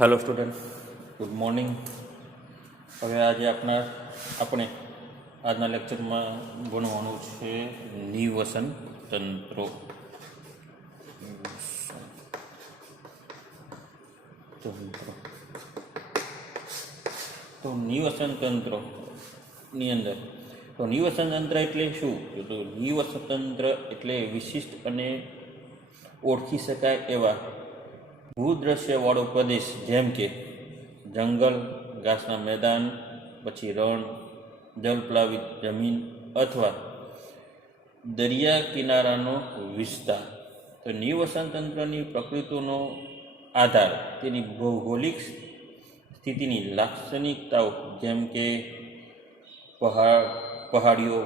Hello student, good morning. હવે આજે આપણે આજના લેક્ચરમાં ભણવાનું છે નિવસન તંત્રો. તો નિવસન તંત્રની અંદર નિવસન તંત્ર એટલે શું? તો નિવસન તંત્ર એટલે વિશિષ્ટ અને ઓળખી શકાય એવા ભૂદ્રશ્યવાળો પ્રદેશ, જેમ કે જંગલ, ઘાસના મેદાન, પછી રણ, જલપ્લાવિત જમીન અથવા દરિયા કિનારાનો વિસ્તાર. તો નિવસન તંત્રની પ્રકૃતિનો આધાર તેની ભૌગોલિક સ્થિતિની લાક્ષણિકતાઓ, જેમ કે પહાડીઓ,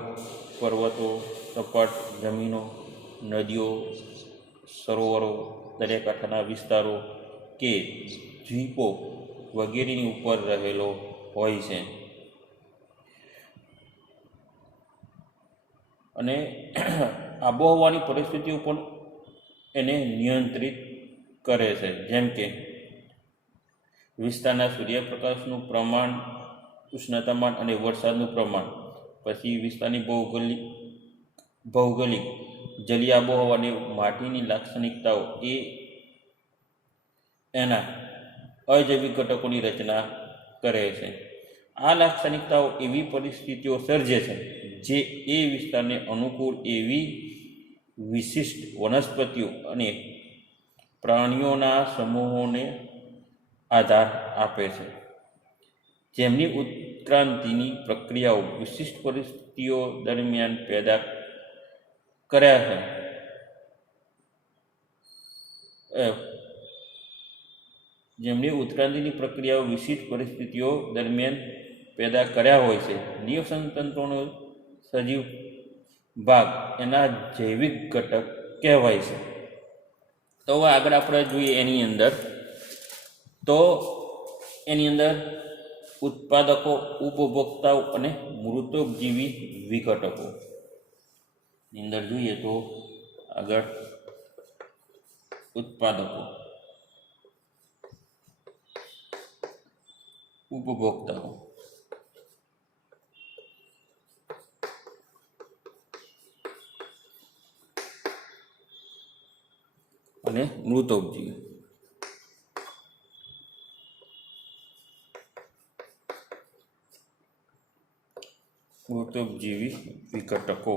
પર્વતો, સપાટ જમીનો, નદીઓ, સરોવરો, દરિયાકાંઠાના વિસ્તારો કે દ્વીપો વગેરેની ઉપર રહેલો હોય છે. અને આબોહવાની પરિસ્થિતિઓ પણ એને નિયંત્રિત કરે છે, જેમ કે વિસ્તારના સૂર્યપ્રકાશનું પ્રમાણ, ઉષ્ણતામાન અને વરસાદનું પ્રમાણ. પછી વિસ્તારની ભૌગોલિક જલીય આબોહવા અને માટીની લાક્ષણિકતાઓ એ એના અજૈવિક ઘટકોની રચના કરે છે. આ લાક્ષણિકતાઓ એવી પરિસ્થિતિઓ સર્જે છે જે એ વિસ્તારને અનુકૂળ એવી વિશિષ્ટ વનસ્પતિઓ અને પ્રાણીઓના સમૂહોને આધાર આપે છે, જેમની ઉત્ક્રાંતિની પ્રક્રિયાઓ વિશિષ્ટ પરિસ્થિતિઓ દરમિયાન પેદા કર્યા છે. જેમની ઉત્ક્રાંતિની પ્રક્રિયાઓ વિશિષ્ટ પરિસ્થિતિઓ દરમિયાન પેદા કર્યા હોય છે. નિવસન તંત્રનો સજીવ ભાગ એના જૈવિક ઘટક કહેવાય છે. તો હવે આગળ આપણે જોઈએ એની અંદર ઉત્પાદકો, ઉપભોક્તાઓ અને મૃતોપજીવી વિઘટકો ની અંદર જોઈએ તો આગળ ઉત્પાદકો, ઉપભોક્તાઓ અને મૃતોપજીવી. મૃતોપજીવી વિઘટકો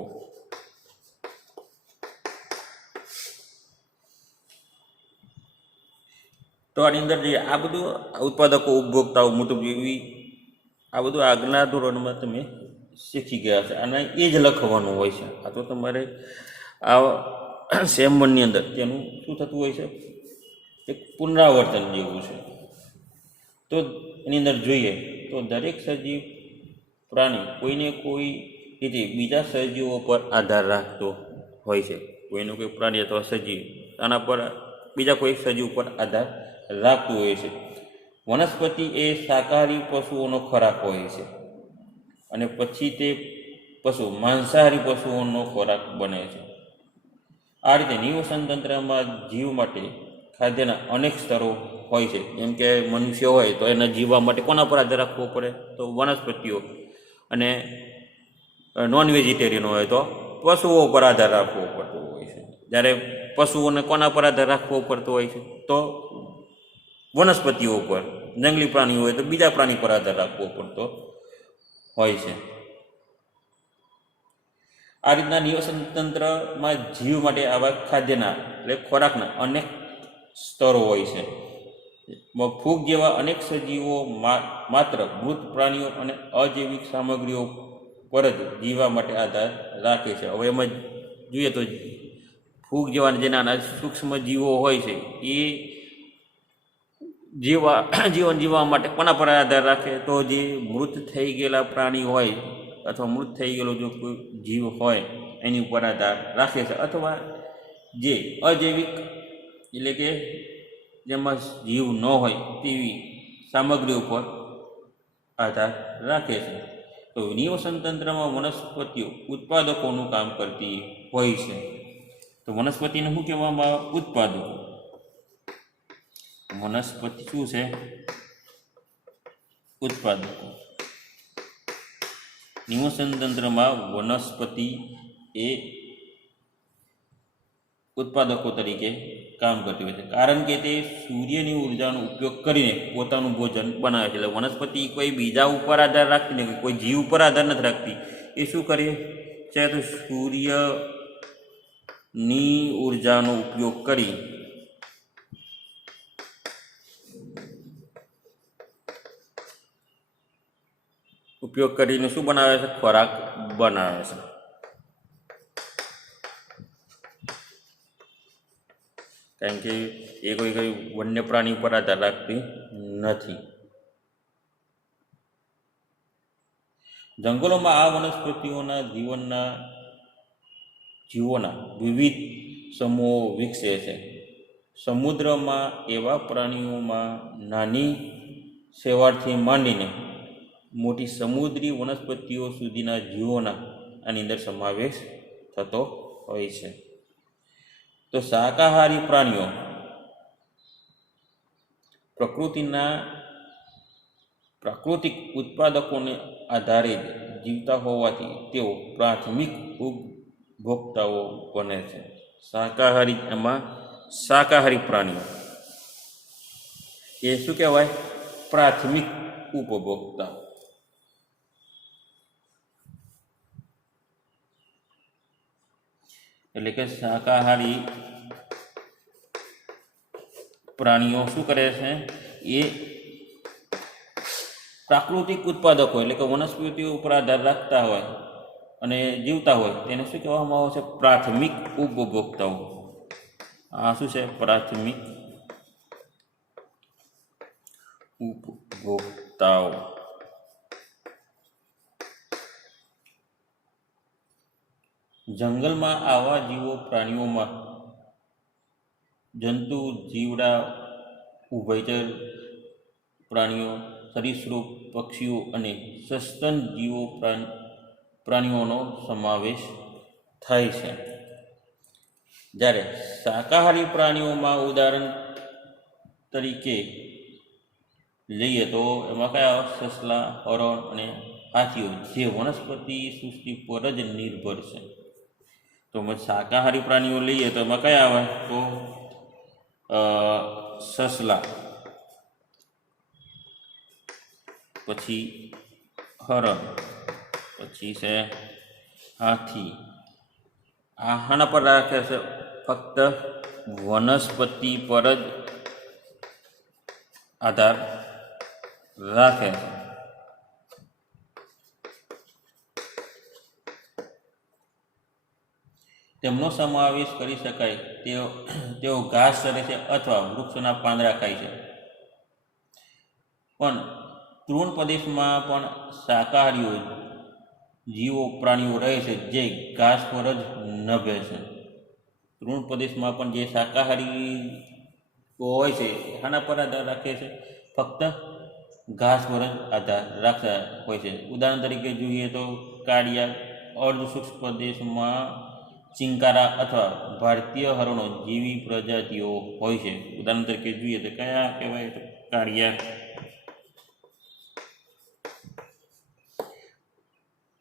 તો આની અંદર જે આ બધું ઉત્પાદકો, ઉપભોક્તાઓ, મૃતોપજીવી, આ બધું આગળના ધોરણમાં તમે શીખી ગયા છે અને એ જ લખવાનું હોય છે. આ તો તમારે આ સેમ 1 ની અંદર તેનું શું થતું હોય છે, એક પુનરાવર્તન જેવું છે. તો એની અંદર જોઈએ તો દરેક સજીવ પ્રાણી કોઈને કોઈ રીતે બીજા સજીવો પર આધાર રાખતો હોય છે. કોઈનું કોઈ પ્રાણી અથવા સજીવ આના પર બીજા કોઈ સજીવ પર આધાર રાખતું હોય છે. વનસ્પતિ એ શાકાહારી પશુઓનો ખોરાક હોય છે અને પછી તે પશુ માંસાહારી પશુઓનો ખોરાક બને છે. આ રીતે નિવસન તંત્રમાં જીવ માટે ખાદ્યના અનેક સ્તરો હોય છે. જેમ કે મનુષ્ય હોય તો એના જીવવા માટે કોના પર આધાર રાખવો પડે? તો વનસ્પતિઓ. અને નોન વેજીટેરિયન હોય તો પશુઓ પર આધાર રાખવો પડતો હોય છે. જ્યારે પશુઓને કોના પર આધાર રાખવો પડતો હોય છે? તો વનસ્પતિઓ પર. જંગલી પ્રાણીઓ હોય તો બીજા પ્રાણી પર આધાર રાખવો પડતો હોય છે. આ રીતના નિવસન તંત્રમાં જીવ માટે આવા ખાદ્યના એટલે ખોરાકના અનેક સ્તરો હોય છે. ફૂગ જેવા અનેક સજીવો માત્ર મૃત પ્રાણીઓ અને અજૈવિક સામગ્રીઓ પર જ જીવવા માટે આધાર રાખે છે. હવે એમાં જોઈએ તો ફૂગ જેવા જે નાના સૂક્ષ્મ જીવો હોય છે એ જીવન જીવવા માટે કોના પર આધાર રાખે? તો જે મૃત થઈ ગયેલા પ્રાણી હોય અથવા મૃત થઈ ગયેલો જો કોઈ જીવ હોય એની ઉપર આધાર રાખે છે, અથવા જે અજૈવિક એટલે કે જેમાં જીવ ન હોય તેવી સામગ્રીઓ પર આધાર રાખે છે. તો નિવસન તંત્રમાં વનસ્પતિઓ ઉત્પાદકોનું કામ કરતી હોય છે. તો વનસ્પતિને શું કહેવામાં આવે? ઉત્પાદકો. વનસ્પતિ શું છે? ઉત્પાદકો. નિવસન તંત્રમાં વનસ્પતિ એ ઉત્પાદકો તરીકે કામ કરતી હોય છે, કારણ કે તે સૂર્યની ઉર્જાનો ઉપયોગ કરીને પોતાનું ભોજન બનાવે છે. એટલે વનસ્પતિ કોઈ બીજા ઉપર આધાર રાખતી નથી, કોઈ જીવ ઉપર આધાર નથી રાખતી. એ શું કરે છે? તો સૂર્યની ઉર્જાનો ઉપયોગ કરીને શું બનાવે છે? ખોરાક બનાવે છે. કારણ કે એ કોઈ વન્ય પ્રાણી પર આધાર રાખતી નથી. જંગલોમાં આ વનસ્પતિઓના જીવોના વિવિધ સમૂહો વિકસે છે. સમુદ્રમાં એવા પ્રાણીઓમાં નાની શેવાળથી માંડીને મોટી સમુદ્રી વનસ્પતિઓ સુધીના જીવોના આની અંદર સમાવેશ થતો હોય છે. તો શાકાહારી પ્રાણીઓ પ્રાકૃતિક ઉત્પાદકોને આધારે જીવતા હોવાથી તેઓ પ્રાથમિક ઉપભોક્તાઓ બને છે. શાકાહારી પ્રાણીઓ એ શું કહેવાય? પ્રાથમિક ઉપભોક્તા. એટલે કે શાકાહારી પ્રાણીઓ શું કરે છે? એ પ્રાકૃતિક ઉત્પાદકો એટલે કે વનસ્પતિઓ ઉપર આધાર રાખતા હોય અને જીવતા હોય તેને શું કહેવામાં આવે છે? પ્રાથમિક ઉપભોક્તાઓ. આ શું છે? પ્રાથમિક ઉપભોક્તાઓ. જંગલમાં આવા પ્રાણીઓમાં જંતુ, જીવડા, ઉભયચર પ્રાણીઓ, સરીસૃપ, પક્ષીઓ અને સસ્તન પ્રાણીઓનો સમાવેશ થાય છે. જ્યારે શાકાહારી પ્રાણીઓમાં ઉદાહરણ તરીકે લઈએ તો એમાં કયા? સસલા, હરણ અને હાથીઓ, જે વનસ્પતિ સૃષ્ટિ પર જ નિર્ભર છે. તો શાકાહારી પ્રાણીઓ લઈએ તો એમાં કયા આવે? તો સસલા, પછી હરણ, પછી છે હાથી. આના પર રાખે છે? ફક્ત વનસ્પતિ પર જ આધાર રાખે છે. તેમનો સમાવેશ કરી શકાય. તેઓ ઘાસ ચરે છે અથવા વૃક્ષોના પાંદડા ખાય છે. પણ તૃણ પ્રદેશમાં પણ શાકાહારીઓ પ્રાણીઓ રહે છે જે ઘાસ પર જ નભે છે. તૃણ પ્રદેશમાં પણ જે શાકાહારી હોય છે આના પર આધાર રાખે છે? ફક્ત ઘાસ પર જ આધાર રાખતા હોય છે. ઉદાહરણ તરીકે જોઈએ તો કાળિયા, અર્ધશુષ્ક પ્રદેશમાં ચિંકારા અથવા ભારતીય હરણો જેવી પ્રજાતિઓ હોય છે. ઉદાહરણ તરીકે જોઈએ તો કયા કહેવાય? તો કાળિયા.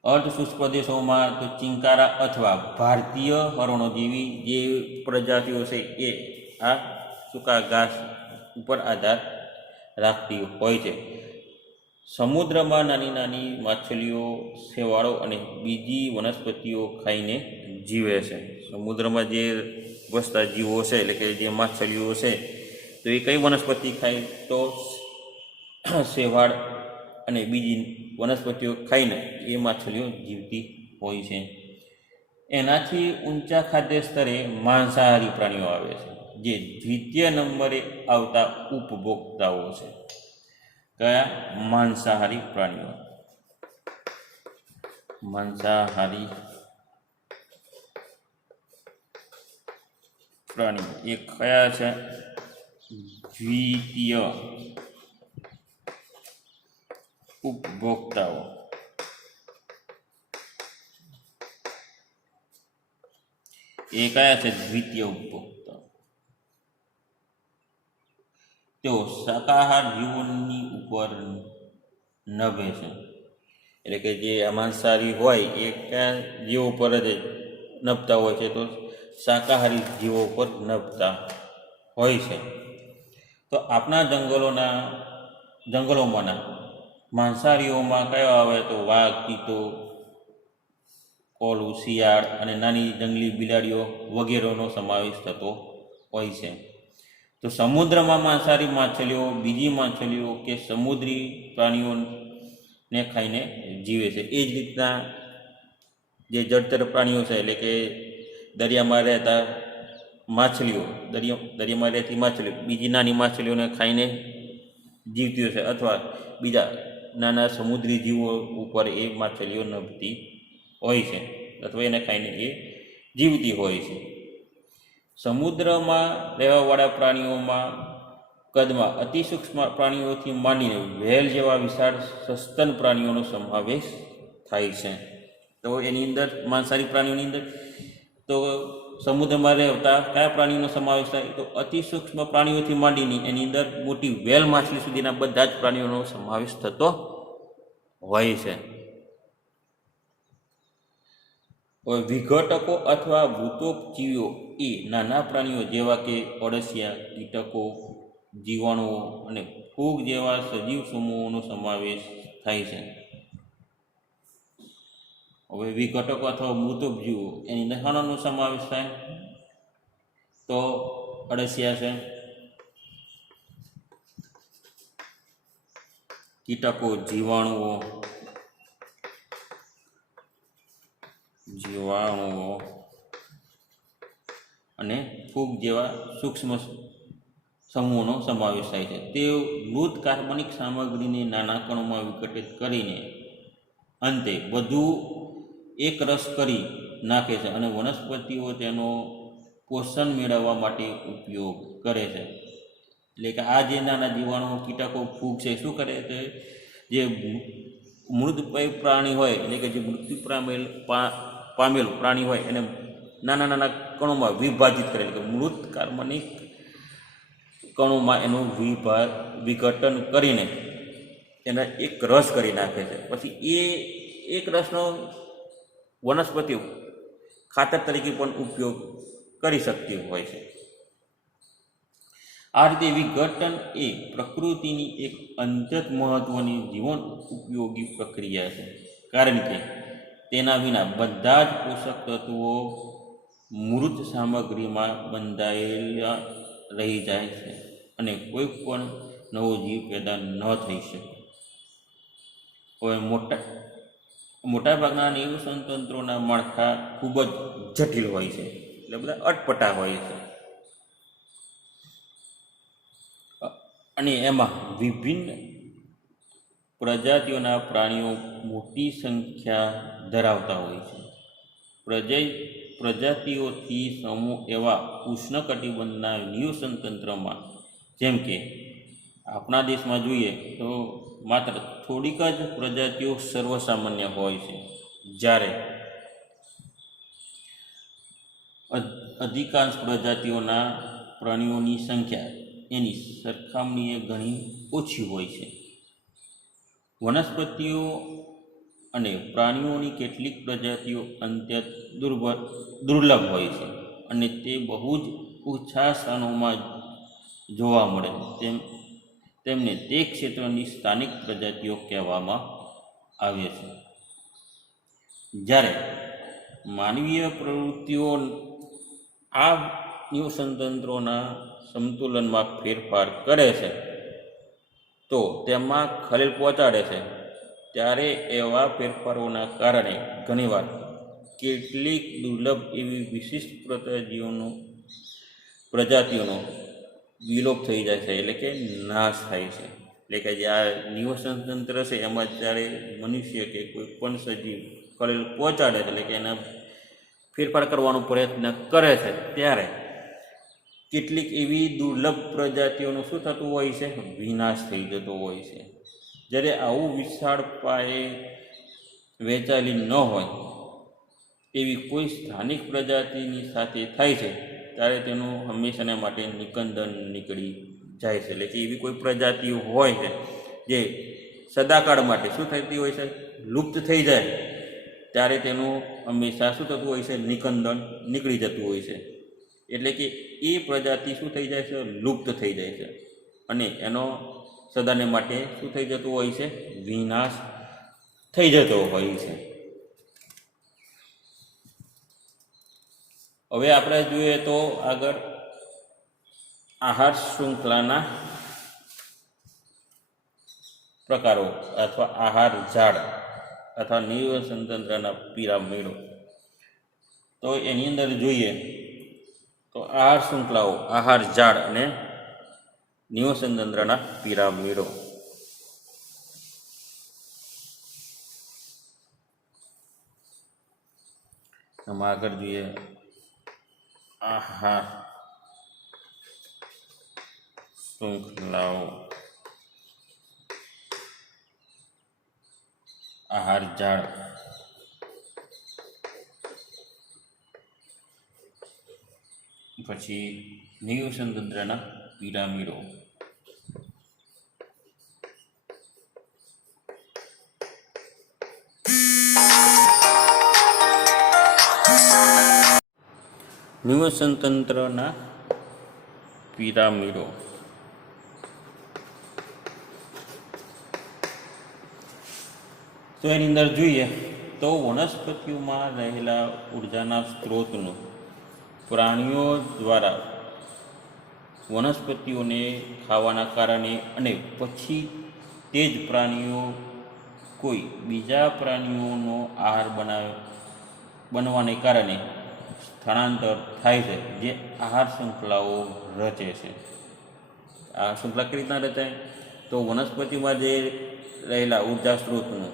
અર્ધશુષ્ક પ્રદેશોમાં તો ચિંકારા અથવા ભારતીય હરણો જેવી જે પ્રજાતિઓ છે એ આ સૂકા ઘાસ ઉપર આધાર રાખતી હોય છે. સમુદ્રમાં નાની નાની માછલીઓ, શેવાળો અને બીજી વનસ્પતિઓ ખાઈને જીવે છે. સમુદ્રમાં જે વસતા જીવો છે એટલે કે જે માછલીઓ છે તો એ કઈ વનસ્પતિ ખાય? તો શેવાળ અને બીજી વનસ્પતિઓ ખાઈને એ માછલીઓ જીવતી હોય છે. એનાથી ઊંચા ખાદ્ય સ્તરે માંસાહારી પ્રાણીઓ આવે છે, જે દ્વિતીય નંબરે આવતા ઉપભોક્તાઓ છે. કયા? માંસાહારી પ્રાણીઓ. માંસાહારી પ્રાણીઓ એ કયા છે? દ્વિતીય ઉપભોક્તાઓ. એ કયા છે? દ્વિતીય ઉપભોક્તાઓ. તેઓ શાકાહાર જીવોની ઉપર નભે છે. એટલે કે જે આ માંસાહારી હોય એ કયા જીવો પર જ નભતા હોય છે, તો શાકાહારી જીવો પર નભતા હોય છે. તો આપણા જંગલોમાંના માંસાહારીઓમાં કયો આવે તો વાઘ, ચીતો, કોલું, શિયાળ અને નાની જંગલી બિલાડીઓ વગેરેનો સમાવેશ થતો હોય છે. તો સમુદ્રમાં માંસાહારી માછલીઓ બીજી માછલીઓ કે સમુદ્રી પ્રાણીઓને ખાઈને જીવે છે. એ જ રીતના જે જળચર પ્રાણીઓ છે, એટલે કે દરિયામાં રહેતા માછલીઓ, દરિયામાં રહેતી માછલીઓ બીજી નાની માછલીઓને ખાઈને જીવતી હોય છે, અથવા બીજા નાના સમુદ્રી જીવો ઉપર એ માછલીઓ નભતી હોય છે, અથવા એને ખાઈને એ જીવતી હોય છે. સમુદ્રમાં રહેવાવાળા પ્રાણીઓમાં કદમાં અતિ સૂક્ષ્મ પ્રાણીઓથી માંડીને વ્હેલ જેવા વિશાળ સસ્તન પ્રાણીઓનો સમાવેશ થાય છે. તો એની અંદર માંસાહારી પ્રાણીઓની અંદર તો સમુદ્રમાં રહેતા કયા પ્રાણીઓનો સમાવેશ થાય તો અતિ સૂક્ષ્મ પ્રાણીઓથી માંડીને એની અંદર મોટી વ્હેલ માછલી સુધીના બધા જ પ્રાણીઓનો સમાવેશ થતો હોય છે. વિઘટકો અથવા મૃતોપજીવીઓ એ નાના પ્રાણીઓ જેવા કે અળસિયા, કીટકો, જીવાણુઓ અને ફૂગ જેવા સજીવ સમૂહોનો સમાવેશ થાય છે. હવે વિઘટકો અથવા મૃતોપજીવો એની અંદર શાનો સમાવેશ થાય તો અળસિયા છે, કીટકો, જીવાણુઓ અને ફૂગ જેવા સૂક્ષ્મ સમૂહોનો સમાવેશ થાય છે. તે મૃત કાર્બનિક સામગ્રીને નાના કણોમાં વિઘટિત કરીને અંતે બધું એક રસ કરી નાખે છે અને વનસ્પતિઓ તેનો પોષણ મેળવવા માટે ઉપયોગ કરે છે. એટલે કે આ જે નાના જીવાણુઓ, કીટકો, ફૂગ છે શું કરે છે, જે મૃતપ્રાય પ્રાણી હોય એટલે કે જે મૃત્યુ પામેલું પ્રાણી હોય એને નાના નાના કણોમાં વિભાજિત કરે, કે મૃત કાર્બનિક કણોમાં એનું વિઘટન કરીને એને એક રસ કરી નાખે છે. પછી એ એક રસનો વનસ્પતિઓ ખાતર તરીકે પણ ઉપયોગ કરી શકતી હોય છે. આ રીતે વિઘટન એ પ્રકૃતિની એક અત્યંત મહત્વની જીવન ઉપયોગી પ્રક્રિયા છે, કારણ કે તેના વિના બધા જ પોષક તત્વો મૃત સામગ્રીમાં બંધાયેલા રહી જાય છે અને કોઈ પણ નવો જીવ પેદા ન થઈ શકે. હવે મોટાભાગના નિવસનતંત્રોના માળખા ખૂબ જ જટિલ હોય છે, એટલે બધા અટપટા હોય છે અને એમાં વિભિન્ન પ્રજાતિઓના પ્રાણીઓ મોટી સંખ્યા ધરાવતા હોય છે. પ્રજાતિઓથી સમૂહ એવા ઉષ્ણકટિબંધના નિવસનતંત્રમાં, જેમ કે આપણા દેશમાં જોઈએ તો માત્ર થોડીક જ પ્રજાતિઓ સર્વસામાન્ય હોય છે, જ્યારે અધિકાંશ પ્રજાતિઓના પ્રાણીઓની સંખ્યા એની સરખામણીએ ઘણી ઓછી હોય છે. વનસ્પતિઓ અને પ્રાણીઓની કેટલીક પ્રજાતિઓ અત્યંત દુર્લભ હોય છે અને તે બહુ જ ઓછા સ્થાનોમાં જોવા મળે તેમને તે ક્ષેત્રની સ્થાનિક પ્રજાતિઓ કહેવામાં આવે છે. જ્યારે માનવીય પ્રવૃત્તિઓ આ નિવસનતંત્રોના સંતુલનમાં ફેરફાર કરે છે તો તેમાં ખલેલ પહોંચાડે છે, ત્યારે એવા ફેરફારોના કારણે ઘણીવાર કેટલીક દુર્લભ એવી વિશિષ્ટ પ્રજાતિઓનો વિલોપ થઈ જાય છે, એટલે કે નાશ થાય છે. એટલે કે જે આ નિવસનતંત્ર છે એમાં જ્યારે મનુષ્ય કે કોઈ પણ સજીવ ખલેલ પહોંચાડે છે, એટલે કે એના ફેરફાર કરવાનો પ્રયત્ન કરે છે, ત્યારે કેટલીક એવી દુર્લભ પ્રજાતિઓનું શું થતું હોય છે, વિનાશ થઈ જતો હોય છે. જ્યારે આવું વિશાળ પાયે વહેંચાયેલી ન હોય એવી કોઈ સ્થાનિક પ્રજાતિની સાથે થાય છે, ત્યારે તેનું હંમેશાના માટે નિકંદન નીકળી જાય છે. એટલે કે એવી કોઈ પ્રજાતિઓ હોય છે જે સદાકાળ માટે શું થતી હોય છે, લુપ્ત થઈ જાય ત્યારે તેનું હંમેશા શું થતું હોય છે, નિકંદન નીકળી જતું હોય છે. એટલે કે એ પ્રજાતિ શું થઈ જાય છે, લુપ્ત થઈ જાય છે અને એનો સદાને માટે શું થઈ જતું હોય છે, વિનાશ થઈ જતો હોય છે. હવે આપણે જોઈએ તો આગળ આહાર શૃંખલાના પ્રકારો અથવા આહાર ઝાડ અથવા નિર્વસન તંત્રના પિરામિડો. તો એની અંદર જોઈએ તો આહાર શૃંખલાઓ, આહાર ઝાડ અને નિવસન તંત્રના પિરામિડો. આમાં આગળ જોઈએ આહાર શૃંખલાઓ, આહાર ઝાડ, પછી નિવસન તંત્રના પિરામિડો. નિવસન તંત્રના પિરામિડો. તો એની અંદર જોઈએ તો વનસ્પતિઓમાં રહેલા ઉર્જાના સ્ત્રોતનું પ્રાણીઓ દ્વારા વનસ્પતિઓને ખાવાના કારણે અને પછી તે જ પ્રાણીઓ કોઈ બીજા પ્રાણીઓનો આહાર બનવાને કારણે સ્થળાંતર થાય છે, જે આહાર શૃંખલાઓ રચે છે. આ શૃંખલા કેવી રીતના રચાય? તો વનસ્પતિમાં જે રહેલા ઉર્જા સ્ત્રોતનું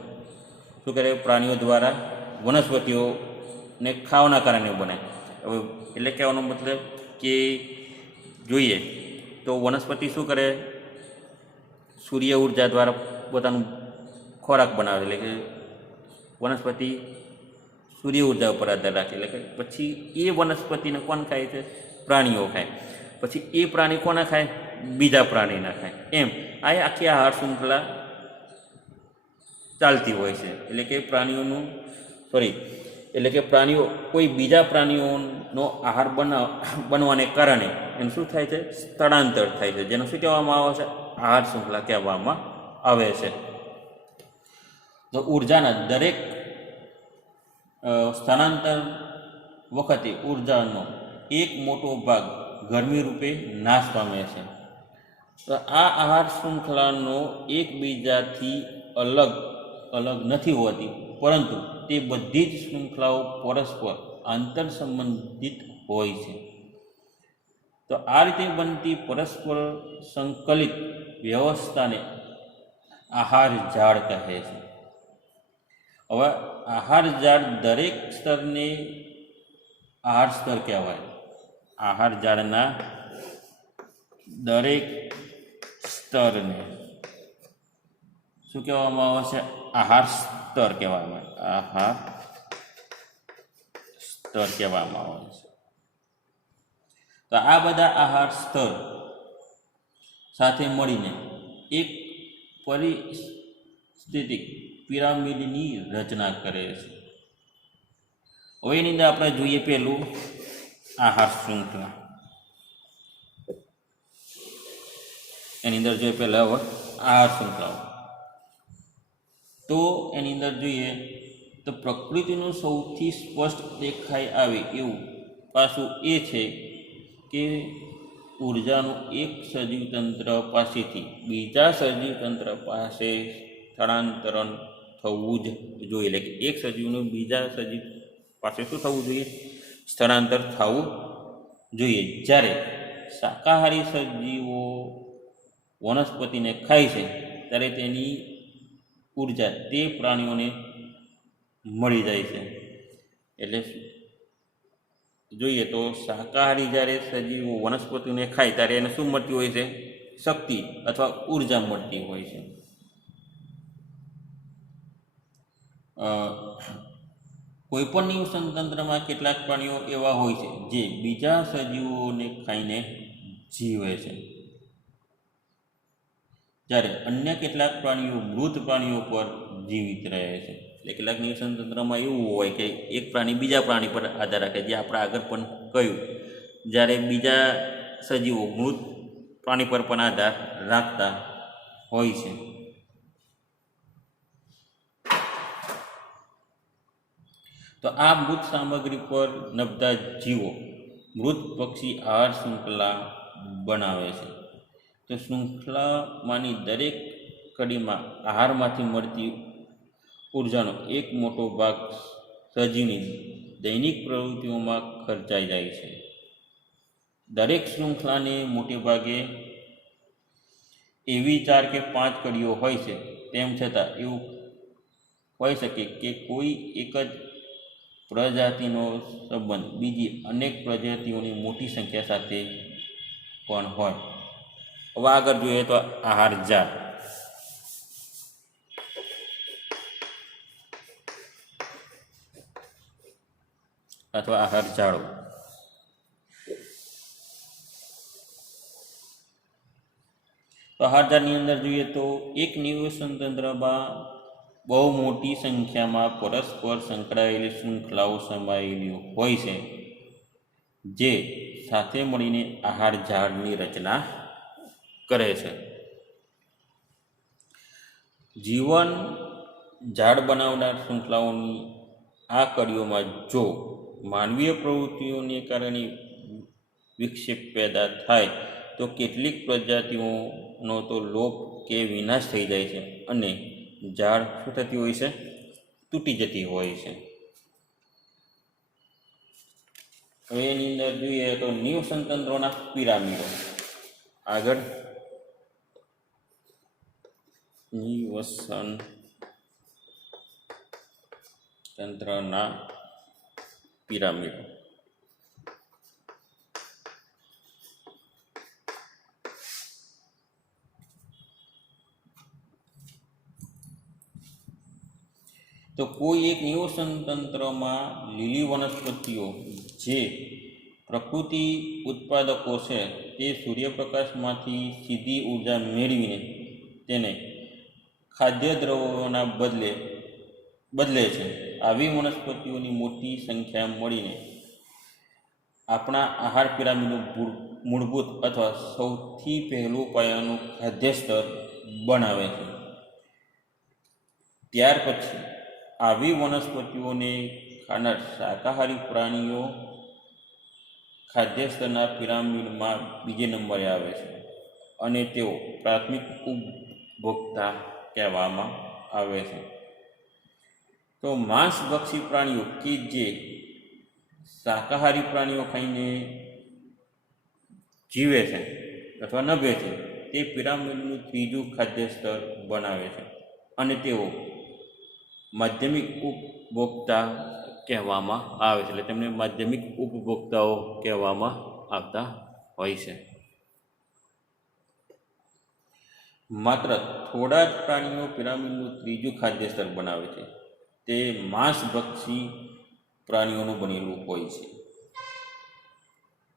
શું કરે, પ્રાણીઓ દ્વારા વનસ્પતિઓને ખાવાના કારણે બને. હવે એટલે કહેવાનો મતલબ કે જોઈએ તો વનસ્પતિ શું કરે, સૂર્ય ઉર્જા દ્વારા પોતાનું ખોરાક બનાવે. એટલે કે વનસ્પતિ સૂર્ય ઉર્જા ઉપર આધાર રાખે. એટલે કે પછી એ વનસ્પતિને કોણ ખાય છે? પ્રાણીઓ ખાય. પછી એ પ્રાણી કોના ખાય? બીજા પ્રાણીના ખાય. એમ આ આખી આહાર શૃંખલા ચાલતી હોય છે. એટલે કે પ્રાણીઓ કોઈ બીજા પ્રાણીઓનો આહાર બનવાને કારણે એનું શું થાય છે? સ્થળાંતર થાય છે, જેને શું કહેવામાં આવે છે? આહાર શૃંખલા કહેવામાં આવે છે. તો ઉર્જાના દરેક સ્થળાંતર વખતે ઉર્જાનો એક મોટો ભાગ ગરમી રૂપે નાશ પામે છે. તો આ આહાર શૃંખલાનો એકબીજાથી અલગ નથી હોતી, પરંતુ તે બધી જ શૃંખલાઓ પરસ્પર આંતર સંબંધિત હોય છે. તો આ રીતે બનતી પરસ્પર સંકલિત વ્યવસ્થાને આહાર ઝાડ કહે છે. હવે આહાર ઝાડ દરેક સ્તરને આહાર સ્તર કહેવાય. આહાર ઝાડના દરેક સ્તરને શું કહેવામાં આવે છે? આહાર સ્તર કહેવામાં આહાર સ્તર કહેવામાં આવે છે. તો આ બધા આહાર સ્તર સાથે મળીને એક પરિસ્થિતિક પિરામિડની રચના કરે છે. હવે એની અંદર આપણે જોઈએ પહેલું આહાર શૃંખલા. એની અંદર જોઈએ પહેલા હવે આહાર શૃંખલાઓ. તો એની અંદર જોઈએ તો પ્રકૃતિનું સૌથી સ્પષ્ટ દેખાઈ આવે એવું પાસું એ છે કે ઉર્જાનું એક સજીવ તંત્ર પાસેથી બીજા સજીવ તંત્ર પાસે સ્થળાંતરણ થવું જ જોઈએ. એટલે કે એક સજીવનું બીજા સજીવ પાસે શું થવું જોઈએ? સ્થળાંતર થવું જોઈએ. જ્યારે શાકાહારી સજીવો વનસ્પતિને ખાય છે ત્યારે તેની ઉર્જા તે પ્રાણીઓને મળી જાય છે. એટલે જોઈએ તો શાકાહારી જ્યારે સજીવો વનસ્પતિને ખાય ત્યારે એને શું મળતી હોય છે? શક્તિ અથવા ઉર્જા મળતી હોય છે. કોઈપણ નિવસન તંત્રમાં કેટલાક પ્રાણીઓ એવા હોય છે જે બીજા સજીવોને ખાઈને જીવે છે. જ્યારે અન્ય કેટલાક પ્રાણીઓ મૃત પ્રાણીઓ પર જીવિત રહે છે. એટલે કેટલાક નિવસન તંત્રમાં એવું હોય કે એક પ્રાણી બીજા પ્રાણી પર આધાર રાખે, જે આપણે આગળ પણ કહ્યું, જ્યારે બીજા સજીવો મૃત પ્રાણી પર પણ આધાર રાખતા હોય છે. તો આ મૃત સામગ્રી પર નભતા જીવો મૃત પક્ષી આહાર શૃંખલા બનાવે છે. તો શૃંખલામાંની દરેક કડીમાં આહારમાંથી મળતી ઉર્જાનો એક મોટો ભાગ સજીવની દૈનિક પ્રવૃત્તિઓમાં ખર્ચાઈ જાય છે. દરેક શૃંખલાને મોટે ભાગે એવી 4 કે 5 કડીઓ હોય છે. તેમ છતાં એવું હોઈ શકે કે કોઈ એક જ પ્રજાતિનો સંબંધ બીજી અનેક પ્રજાતિઓની મોટી સંખ્યા સાથે પણ હોય. હવે આગળ જોઈએ તો આહાર જાળ અથવા આહાર જાળો. તો આહાર જાળની અંદર જોઈએ તો એક નિવસન તંત્રમાં બહુ મોટી સંખ્યામાં પરસ્પર સંકળાયેલી શૃંખલાઓ સમાયેલી હોય છે, જે સાથે મળીને આહાર જાળની રચના કરે છે. જીવન ઝાડ બનાવનાર શૃંખલાઓની આ કડીઓમાં જો માનવીય પ્રવૃત્તિઓને કારણે વિક્ષેપ પેદા થાય તો કેટલીક પ્રજાતિઓનો તો લોપ કે વિનાશ થઈ જાય છે અને ઝાડ શું થતી હોય છે? તૂટી જતી હોય છે. હવે એની અંદર જોઈએ તો નિવસન તંત્રોના પિરામિડો. આગળ નિવસન તંત્રના પિરામિડો. તો કોઈ એક નિવસન તંત્રમાં લીલી વનસ્પતિઓ જે પ્રકૃતિ ઉત્પાદકો છે તે સૂર્યપ્રકાશમાંથી સીધી ઉર્જા મેળવીને તેને ખાદ્ય દ્રવ્યોના બદલે છે. આવી વનસ્પતિઓની મોટી સંખ્યા મળીને આપણા આહાર પિરામિડનું મૂળભૂત અથવા સૌથી પહેલું પાયાનું ખાદ્ય સ્તર બનાવે છે. ત્યાર પછી આવી વનસ્પતિઓને ખાનાર શાકાહારી પ્રાણીઓ ખાદ્ય સ્તરના પિરામિડમાં બીજે નંબરે આવે છે અને તેઓ પ્રાથમિક ઉપભોક્તા કહેવામાં આવે છે. તો માંસભક્ષી પ્રાણીઓ કે જે શાકાહારી પ્રાણીઓ ખાઈને જીવે છે અથવા નભે છે, તે પિરામિડનું ત્રીજું ખાદ્ય સ્તર બનાવે છે અને તેઓ માધ્યમિક ઉપભોક્તા કહેવામાં આવે છે. એટલે તેમને માધ્યમિક ઉપભોક્તાઓ કહેવામાં આવતા હોય છે. માત્ર થોડા જ પ્રાણીઓ પિરામિડનું ત્રીજું ખાદ્ય સ્તર બનાવે છે. તે માંસભક્ષી પ્રાણીઓનું બનેલું હોય છે.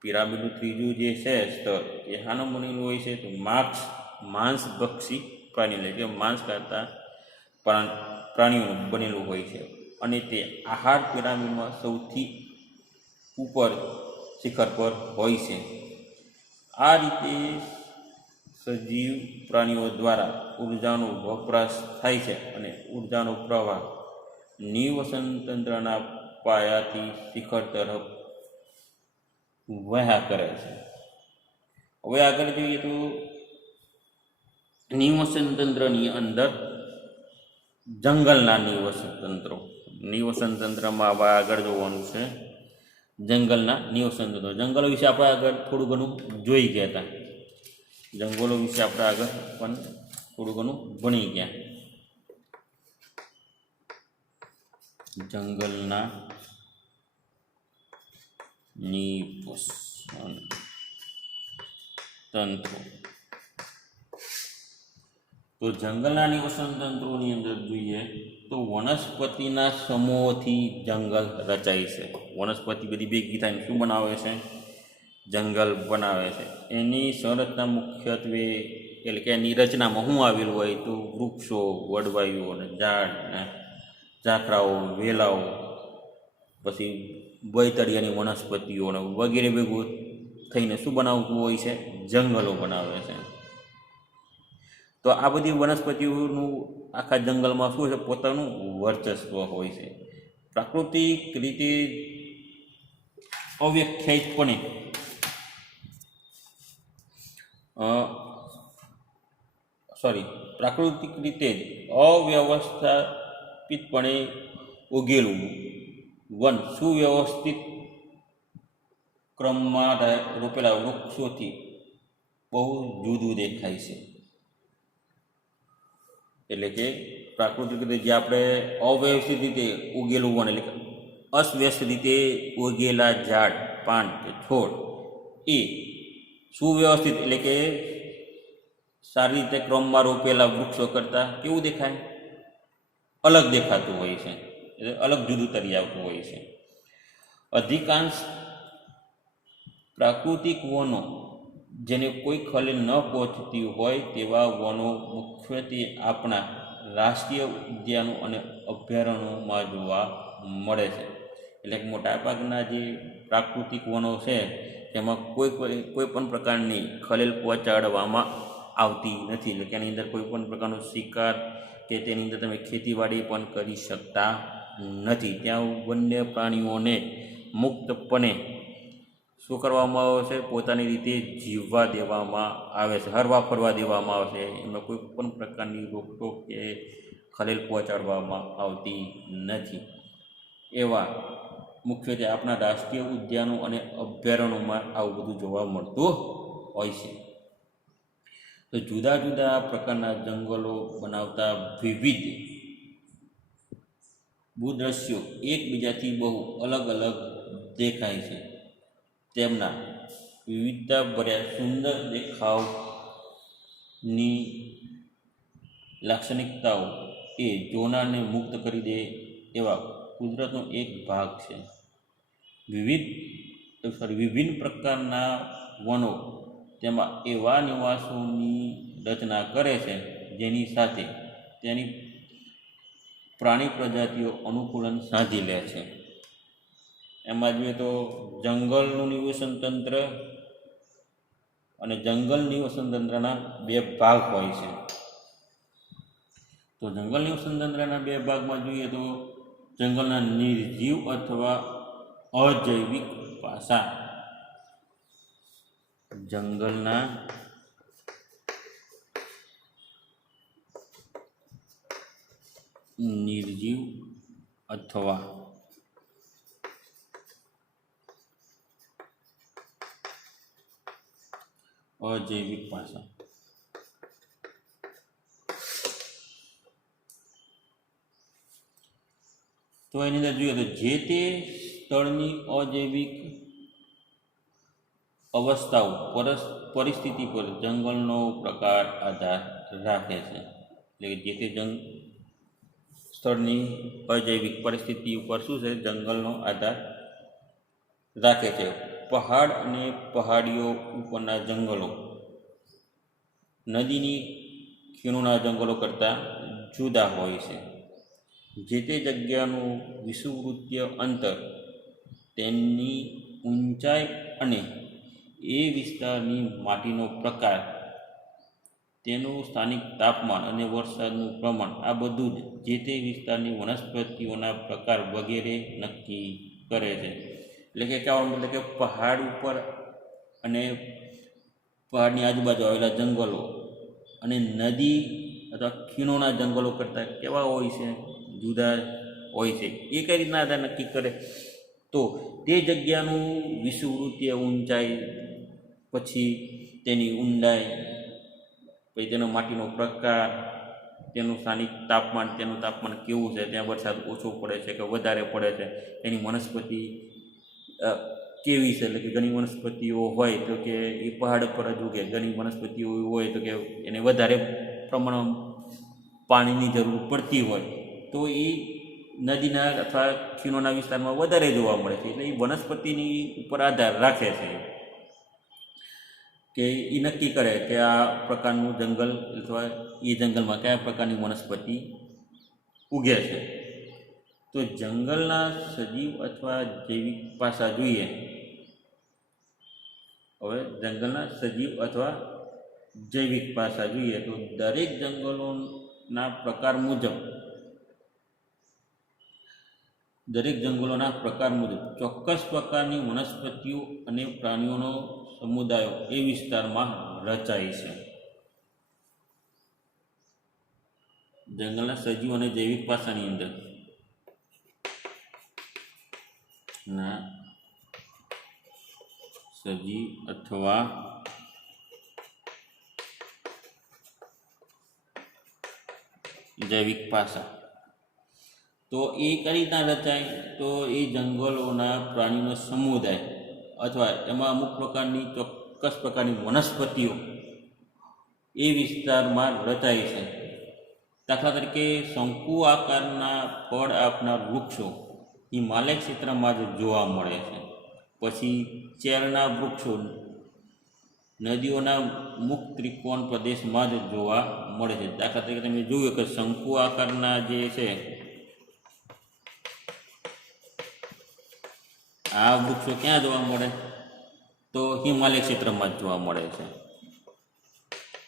પિરામિડનું ત્રીજું જે છે સ્તર એ શાનું બનેલું હોય છે? તો માંસભક્ષી પ્રાણી, એટલે કે માંસ ખાતા પ્રાણીઓનું બનેલું હોય છે અને તે આહાર પિરામિડમાં સૌથી ઉપર શિખર પર હોય છે. આ રીતે સજીવ પ્રાણીઓ દ્વારા ઉર્જાનો વપરાશ થાય છે અને ઉર્જાનો પ્રવાહ નિવસન તંત્રના પાયાથી શિખર તરફ વહ્યા કરે છે. હવે આગળ જોઈએ તો નિવસન તંત્રની અંદર જંગલના નિવસન તંત્રમાં હવે આગળ જોવાનું છે. જંગલના નિવસન તંત્રો. જંગલો વિશે આપણે આગળ થોડું ઘણું જોઈ ગયા હતા. જંગલો વિશે આપણે આગળ પણ થોડું ઘણું ભણી ગયા. જંગલના નિવસન તંત્રો. તો જંગલના નિવસન તંત્રોની અંદર જોઈએ તો વનસ્પતિના સમૂહોથી જંગલ રચાય છે. વનસ્પતિ બધી ભેગી થઈને શું બનાવે છે? જંગલ બનાવે છે. એની સંરચના મુખ્યત્વે એટલે કે એની રચનામાં શું આવેલું હોય તો વૃક્ષો, વડવાઈઓ અને ઝાડ ને ઝાખરાઓ, વેલાઓ, પછી ભોયતળિયાની વનસ્પતિઓ અને વગેરે ભેગું થઈને શું બનાવતું હોય છે? જંગલો બનાવે છે. તો આ બધી વનસ્પતિઓનું આખા જંગલમાં શું છે? પોતાનું વર્ચસ્વ હોય છે. પ્રાકૃતિક રીતે અવ્યાખ્યાયિતપણે પ્રાકૃતિક રીતે જ અવ્યવસ્થાપિતપણે ઉગેલું વન સુવ્યવસ્થિત ક્રમમાં રોપેલા વૃક્ષોથી બહુ જુદું દેખાય છે. એટલે કે પ્રાકૃતિક રીતે જે આપણે અવ્યવસ્થિત રીતે ઉગેલું વન એટલે કે અસ્વ્યસ્ત રીતે ઉગેલા ઝાડ, પાન કે છોડ એ સુવ્યવસ્થિત એટલે કે સારી રીતે ક્રમમાં રોપેલા વૃક્ષો કરતાં કેવું દેખાય? અલગ દેખાતું હોય છે, એટલે અલગ જુદું તરી આવતું હોય છે. અધિકાંશ પ્રાકૃતિક વનો જેને કોઈ ખલેલ ન પહોંચતી હોય તેવા વનો મુખ્યત્વે આપણા રાષ્ટ્રીય ઉદ્યાનો અને અભયારણ્યોમાં જોવા મળે છે. એટલે કે મોટાભાગના જે પ્રાકૃતિક વનો છે તેમાં કોઈ પણ પ્રકારની ખલેલ પહોંચાડવામાં આવતી નથી. એટલે કે એની અંદર કોઈ પણ પ્રકારનો શિકાર કે તેની અંદર તમે ખેતીવાડી પણ કરી શકતા નથી. ત્યાં વન્ય પ્રાણીઓને મુક્તપણે શું કરવામાં આવે છે? પોતાની રીતે જીવવા દેવામાં આવે છે, હરવા ફરવા દેવામાં આવે છે. એમાં કોઈ પણ પ્રકારની રોકટોક કે ખલેલ પહોંચાડવામાં આવતી નથી. એવા મુખ્યત્વે આપણા રાષ્ટ્રીય ઉદ્યાનો અને અભયારણ્યોમાં આવું બધું જોવા મળતું હોય છે. તો જુદા જુદા પ્રકારના જંગલો બનાવતા વિવિધ ભૂદ્રશ્યો એકબીજાથી બહુ અલગ અલગ દેખાય છે. તેમના વિવિધતાભર્યા સુંદર દેખાવની લાક્ષણિકતાઓ એ જોનારને મુક્ત કરી દે એવા કુદરતનો એક ભાગ છે. વિભિન્ન પ્રકારના વનો તેમાં એવા નિવાસોની રચના કરે છે જેની સાથે તેની પ્રાણી પ્રજાતિઓ અનુકૂલન સાધી લે છે. એમાં જોઈએ તો જંગલનું નિવસન તંત્ર અને જંગલ નિવસન તંત્રના બે ભાગ હોય છે. તો જંગલ નિવસન તંત્રના બે ભાગમાં જોઈએ તો જંગલના નિર્જીવ અથવા અજૈવિક પાસા, જંગલના નિર્જીવ અથવા અજૈવિક પાસા. તો એની અંદર જોઈએ તો જે તે સ્થળની અજૈવિક અવસ્થાઓ પરિસ્થિતિ પર જંગલનો પ્રકાર આધાર રાખે છે. એટલે કે જે તે સ્થળની અજૈવિક પરિસ્થિતિ ઉપર શું છે? જંગલનો આધાર રાખે છે. પહાડ અને પહાડીઓ ઉપરના જંગલો નદીની ખીણોના જંગલો કરતાં જુદા હોય છે. જે તે જગ્યાનું વિષુવવૃત્તીય અંતર, તેની ઊંચાઈ અને એ વિસ્તારની માટીનો પ્રકાર, તેનું સ્થાનિક તાપમાન અને વરસાદનું પ્રમાણ આ બધું જ જે તે વિસ્તારની વનસ્પતિઓના પ્રકાર વગેરે નક્કી કરે છે. એટલે કે કહેવાનો મતલબ કે પહાડ ઉપર અને પહાડની આજુબાજુ આવેલા જંગલો અને નદી અથવા ખીણોના જંગલો કરતાં કેવા હોય છે? જુદા હોય છે. એ કઈ રીતના આધાર નક્કી કરે? તો તે જગ્યાનું વિષુવવૃત્તીય ઊંચાઈ, પછી તેની ઊંડાઈ, પછી તેનો માટીનો પ્રકાર, તેનું સ્થાનિક તાપમાન, તેનું તાપમાન કેવું છે, ત્યાં વરસાદ ઓછો પડે છે કે વધારે પડે છે, એની વનસ્પતિ કેવી છે. એટલે કે ઘણી વનસ્પતિઓ હોય તો કે એ પહાડ પર જ ઉગે, ઘણી વનસ્પતિઓ હોય તો કે એને વધારે પ્રમાણમાં પાણીની જરૂર પડતી હોય તો એ નદીના અથવા ખીણોના વિસ્તારમાં વધારે જોવા મળે છે. એટલે એ વનસ્પતિની ઉપર આધાર રાખે છે. કે એ નક્કી કરે કે આ પ્રકારનું જંગલ અથવા એ જંગલમાં કયા પ્રકારની વનસ્પતિ ઉગે છે. તો જંગલના સજીવ અથવા જૈવિક પાસા જોઈએ. હવે જંગલના સજીવ અથવા જૈવિક પાસા જોઈએ તો દરેક જંગલોના પ્રકાર મુજબ ચોક્કસ પ્રકારની વનસ્પતિઓ અને પ્રાણીઓનો સમુદાયો એ વિસ્તારમાં રચાય છે. જંગલના સજીવ અને જૈવિક પાસાની અંદર ના સજીવ અથવા જૈવિક પાસા તો એ કઈ રીતના રચાય? તો એ જંગલોના પ્રાણીનો સમુદાય અથવા એમાં અમુક પ્રકારની ચોક્કસ પ્રકારની વનસ્પતિઓ એ વિસ્તારમાં રચાય છે. દાખલા તરીકે શંકુ આકારના ફળ આપનાર વૃક્ષો હિમાલય ક્ષેત્રમાં જ જોવા મળે છે. પછી ચેરના વૃક્ષો નદીઓના મુક્ત ત્રિકોણ પ્રદેશમાં જ જોવા મળે છે. દાખલા તરીકે તમે જોયું કે શંકુ આકારના જે છે આ વૃક્ષો ક્યાં જોવા મળે? તો હિમાલય ક્ષેત્રમાં જ જોવા મળે છે.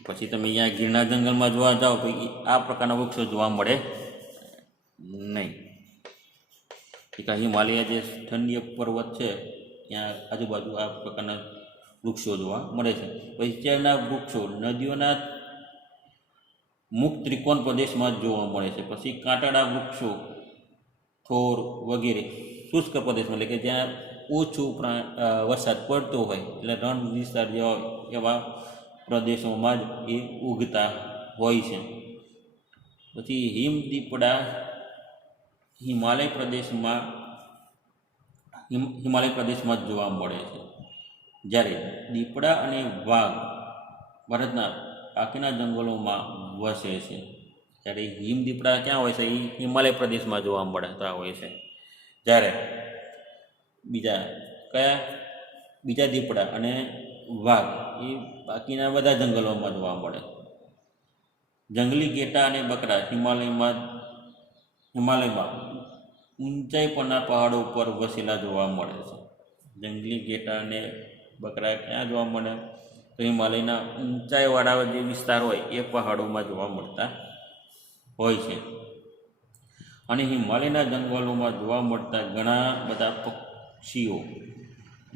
પછી તમે અહીંયા ગીરના જંગલમાં જોવા જાઓ તો આ પ્રકારના વૃક્ષો જોવા મળે નહીં. હિમાલય જે ઠંડીય પર્વત છે ત્યાં આજુબાજુ આ પ્રકારના વૃક્ષો જોવા મળે છે. પછી ચેરના વૃક્ષો નદીઓના મુક્ત ત્રિકોણ પ્રદેશમાં જ જોવા મળે છે. પછી કાંટાળા વૃક્ષો થોર વગેરે શુષ્ક પ્રદેશમાં, એટલે કે જ્યાં ઓછું વરસાદ પડતો હોય એટલે રણ વિસ્તાર જેવા એવા પ્રદેશોમાં જ એ ઉગતા હોય છે. પછી હિમદીપડા હિમાલય પ્રદેશમાં જ જોવા મળે છે. જ્યારે દીપડા અને વાઘ ભારતના બાકીના જંગલોમાં વસે છે. જ્યારે હિમદીપડા ક્યાં હોય છે? એ હિમાલય પ્રદેશમાં જોવા મળતા હોય છે. જ્યારે બીજા દીપડા અને વાઘ એ બાકીના બધા જંગલોમાં જોવા મળે. જંગલી ઘેટા અને બકરા હિમાલયમાં ઊંચાઈ પરના પહાડો ઉપર વસેલા જોવા મળે છે. જંગલી ઘેટા અને બકરા ક્યાં જોવા મળે? તો હિમાલયના ઊંચાઈવાળા જે વિસ્તાર હોય એ પહાડોમાં જોવા મળતા હોય છે. અને હિમાલયના જંગલોમાં જોવા મળતા ઘણા બધા પક્ષીઓ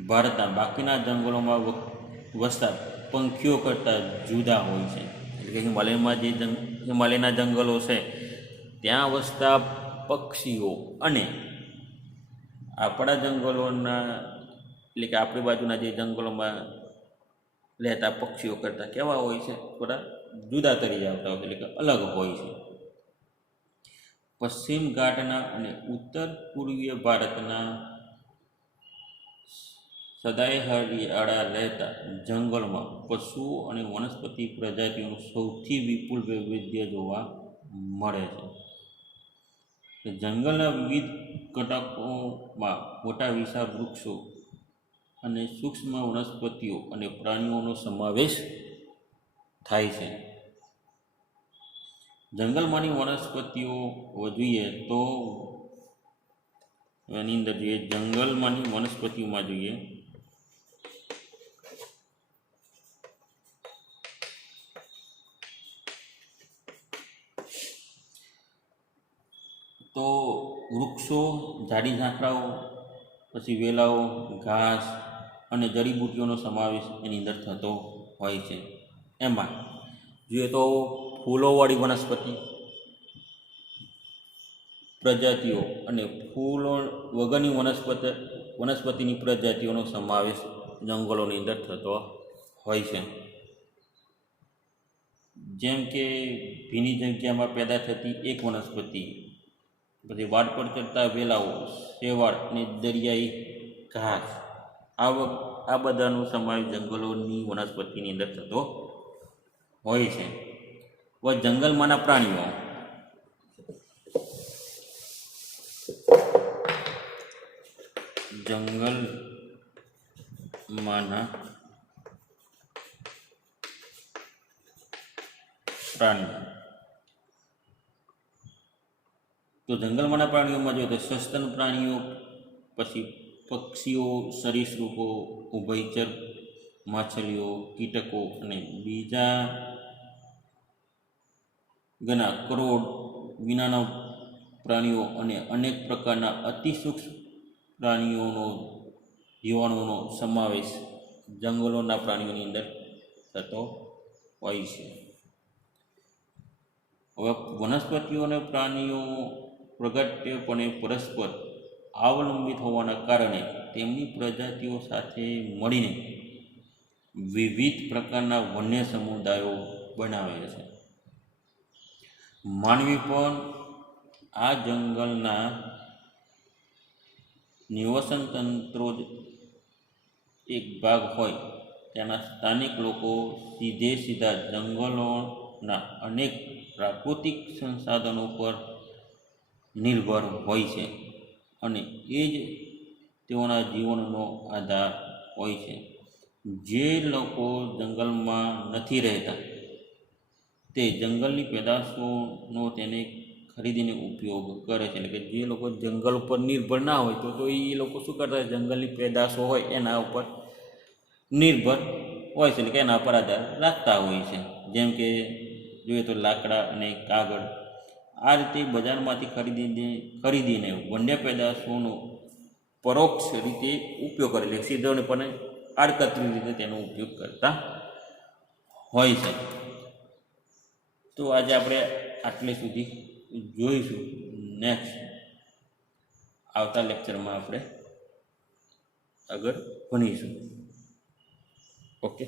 ભારતના બાકીના જંગલોમાં વસતા પંખીઓ કરતાં જુદા હોય છે. એટલે કે હિમાલયના જંગલો છે ત્યાં વસતા પક્ષીઓ અને આપણા જંગલોના, એટલે કે આપણી બાજુના જે જંગલોમાં રહેતા પક્ષીઓ કરતાં કેવા હોય છે? થોડા જુદા તરી આવતા હોય છે, એટલે કે અલગ હોય છે. પશ્ચિમ ઘાટના અને ઉત્તર પૂર્વીય ભારતના સદાય હરિયાળા રહેતા જંગલમાં પશુઓ અને વનસ્પતિ પ્રજાતિઓનું સૌથી વિપુલ વૈવિધ્ય જોવા મળે છે. જંગલના વિવિધ ઘટકોમાં મોટા વિશાળ વૃક્ષો અને સૂક્ષ્મ વનસ્પતિઓ અને પ્રાણીઓનો સમાવેશ થાય છે. જંગલમાંની વનસ્પતિઓ જોઈએ તો એની અંદર જોઈએ જંગલમાંની વનસ્પતિઓમાં જોઈએ તો વૃક્ષો, ઝાડી ઝાંખરાઓ, પછી વેલાઓ, ઘાસ અને જડીબુટ્ટીઓનો સમાવેશ એની અંદર થતો હોય છે. એમાં જોઈએ તો ફૂલોવાળી પ્રજાતિઓ અને ફૂલો વગરની વનસ્પતિની પ્રજાતિઓનો સમાવેશ જંગલોની અંદર થતો હોય છે. જેમ કે ભીની જગ્યામાં પેદા થતી એક વનસ્પતિ, પછી વાડ પર ચડતા વેલાઓ, શેવાળ અને દરિયાઈ ઘાસ, આ બધાનો સમાવેશ જંગલોની વનસ્પતિની અંદર થતો હોય છે. જંગલમાંના પ્રાણીઓ જંગલમાંના પ્રાણીઓ. તો જંગલમાંના પ્રાણીઓમાં જોઈએ તો સસ્તન પ્રાણીઓ, પછી પક્ષીઓ, સરીસૃપો, ઉભયચર માછલીઓ, કીટકો અને બીજા ઘણા કરોડ વિનાના પ્રાણીઓ અને અનેક પ્રકારના અતિ સૂક્ષ્મ પ્રાણીઓનો જીવાણુઓનો સમાવેશ જંગલોના પ્રાણીઓની અંદર થતો હોય છે. હવે વનસ્પતિઓ અને પ્રાણીઓ પ્રગટ્યપણે પરસ્પર અવલંબિત હોવાના કારણે તેમની પ્રજાતિઓ સાથે મળીને વિવિધ પ્રકારના વન્ય સમુદાયો બનાવે છે. માનવી પણ આ જંગલના નિવસન તંત્રો જ એક ભાગ હોય. તેના સ્થાનિક લોકો સીધા જંગલોના અનેક પ્રાકૃતિક સંસાધનો પર નિર્ભર હોય છે અને એ જ તેઓના જીવનનો આધાર હોય છે. જે લોકો જંગલમાં નથી રહેતા તે જંગલની પેદાશોનો તેને ખરીદીને ઉપયોગ કરે છે. એટલે કે જે લોકો જંગલ ઉપર નિર્ભર ના હોય તો એ લોકો શું કરતા, જંગલની પેદાશો હોય એના ઉપર નિર્ભર હોય છે, એટલે કે એના પર આધાર રાખતા હોય છે. જેમ કે જોઈએ તો લાકડા અને કાગળ, આ રીતે બજારમાંથી ખરીદીને વન્ય પેદાશોનો પરોક્ષ રીતે ઉપયોગ કરે, એટલે સીધો પણ આડકતરી રીતે તેનો ઉપયોગ કરતા હોય છે. તો આજે આપણે આટલે સુધી જોઈશું. નેક્સ્ટ આવતા લેક્ચરમાં આપણે આગળ ભણીશું. ઓકે.